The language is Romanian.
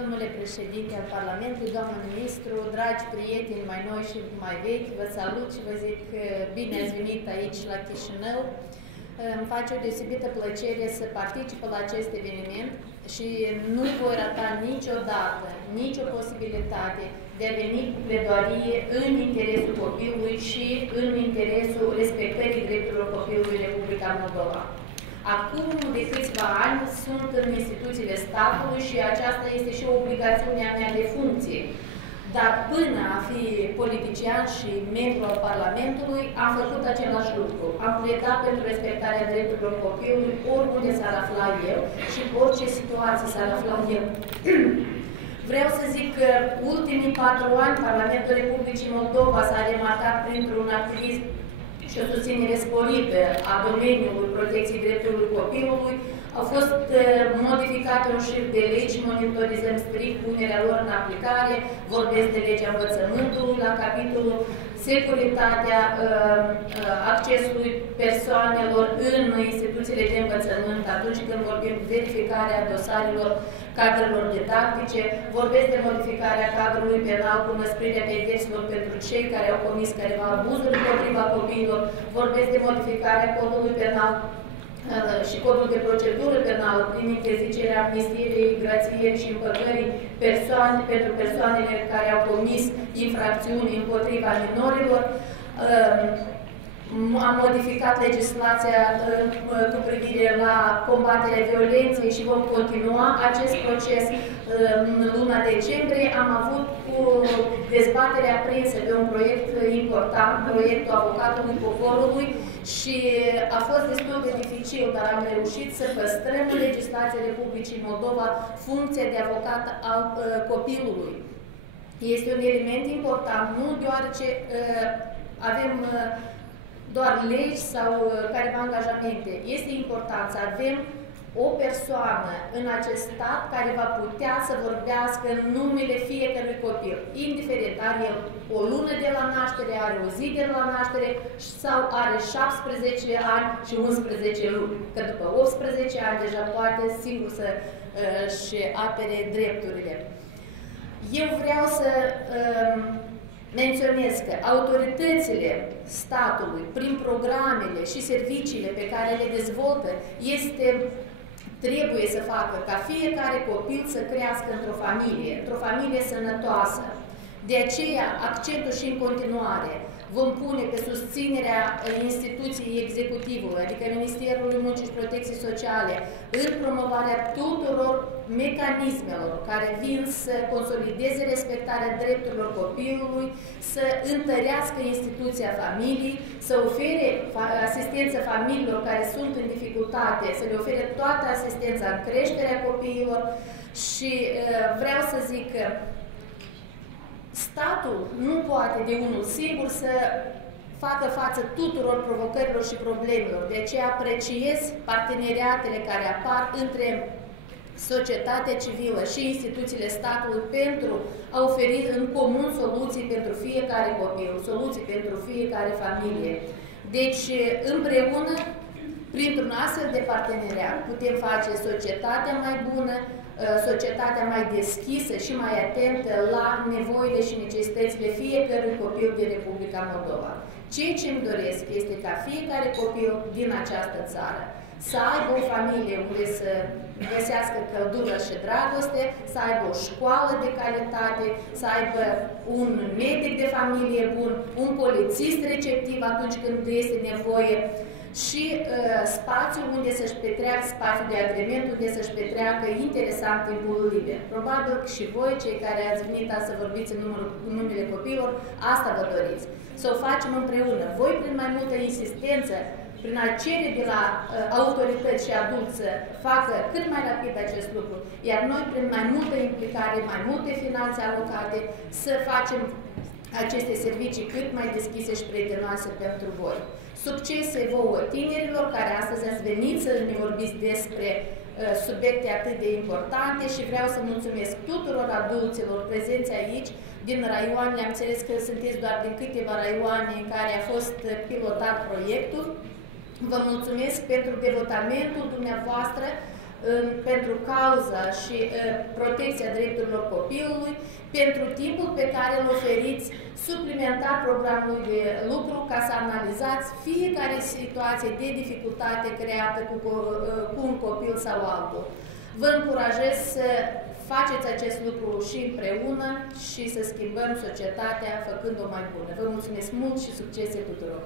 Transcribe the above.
Domnule președinte al Parlamentului, doamnă ministru, dragi prieteni mai noi și mai vechi, vă salut și vă zic bine ați venit aici la Chișinău. Îmi face o deosebită plăcere să particip la acest eveniment și nu voi rata niciodată, nicio posibilitate de a veni cu pledoarie în interesul copilului și în interesul respectării drepturilor copilului în Republica Moldova. Acum de câțiva ani sunt în instituțiile statului și aceasta este și o obligațiunea mea de funcție. Dar până a fi politician și membru al Parlamentului, am făcut același lucru. Am pledat pentru respectarea drepturilor copilului oriunde s-ar afla el și orice situație s-ar afla el. Vreau să zic că ultimii 4 ani Parlamentul Republicii Moldova s-a remarcat printr-un activism și o susținere sporită a domeniului protecției drepturilor copilului. Au fost modificate un șir de legi, monitorizăm strict punerea lor în aplicare, vorbesc de legea învățământului la capitolul securitatea accesului persoanelor în instituțiile de învățământ, atunci când vorbim verificarea dosarelor cadrelor didactice, vorbesc de modificarea cadrului penal cu năsprirea pedepselor pentru cei care au comis careva abuzuri împotriva copiilor, vorbesc de modificarea codului penal și codul de procedură penală prin interzicerea amnistiei, grației și împăcării pentru persoanele care au comis infracțiuni împotriva minorilor. Am modificat legislația cu privire la combaterea violenței și vom continua acest proces în luna decembrie. Am avut cu dezbaterea aprinsă de un proiect important, proiectul Avocatului Poporului, și a fost destul de dificil, dar am reușit să păstrăm în legislația Republicii Moldova funcția de avocat al copilului. Este un element important, nu deoarece avem doar legi sau careva angajamente. Este important să avem o persoană în acest stat care va putea să vorbească în numele fiecărui copil, indiferent are el o lună de la naștere, are o zi de la naștere sau are 17 ani și 11 luni, că după 18 ani deja poate singur să-și apere drepturile. Eu vreau să menționez că autoritățile statului, prin programele și serviciile pe care le dezvoltă, trebuie să facă ca fiecare copil să crească într-o familie sănătoasă. De aceea, accentul și în continuare vom pune pe susținerea instituției executivului, adică Ministerului Muncii și Protecției Sociale, în promovarea tuturor mecanismelor care vin să consolideze respectarea drepturilor copilului, să întărească instituția familiei, să ofere asistență familiilor care sunt în dificultate, să le ofere toată asistența în creșterea copiilor și vreau să zic că statul nu poate de unul singur să facă față tuturor provocărilor și problemelor. De aceea apreciez parteneriatele care apar între societatea civilă și instituțiile statului pentru a oferi în comun soluții pentru fiecare copil, soluții pentru fiecare familie. Deci, împreună, printr-un astfel de parteneriat, putem face societatea mai bună, societatea mai deschisă și mai atentă la nevoile și necesitățile fiecărui copil din Republica Moldova. Ceea ce îmi doresc este ca fiecare copil din această țară să aibă o familie unde să găsească căldură și dragoste, să aibă o școală de calitate, să aibă un medic de familie bun, un polițist receptiv atunci când este nevoie, și spațiu unde să-și petreacă, spațiu de agrement unde să-și petreacă interesant timpul liber. Probabil că și voi, cei care ați venit să vorbiți în numele copiilor, asta vă doriți. Să o facem împreună. Voi, prin mai multă insistență, prin a cere de la autorități și adulți să facă cât mai rapid acest lucru, iar noi, prin mai multă implicare, mai multe finanțe alocate, să facem aceste servicii cât mai deschise și prietenoase pentru voi. Succese vouă tinerilor care astăzi ați venit să ne vorbiți despre subiecte atât de importante și vreau să mulțumesc tuturor adulților prezenți aici din raioane. Am înțeles că sunteți doar din câteva raioane în care a fost pilotat proiectul. Vă mulțumesc pentru devotamentul dumneavoastră pentru cauza și protecția drepturilor copilului, pentru timpul pe care îl oferiți suplimentar programului de lucru ca să analizați fiecare situație de dificultate creată cu un copil sau altul. Vă încurajez să faceți acest lucru și împreună și să schimbăm societatea făcând-o mai bună. Vă mulțumesc mult și succese tuturor!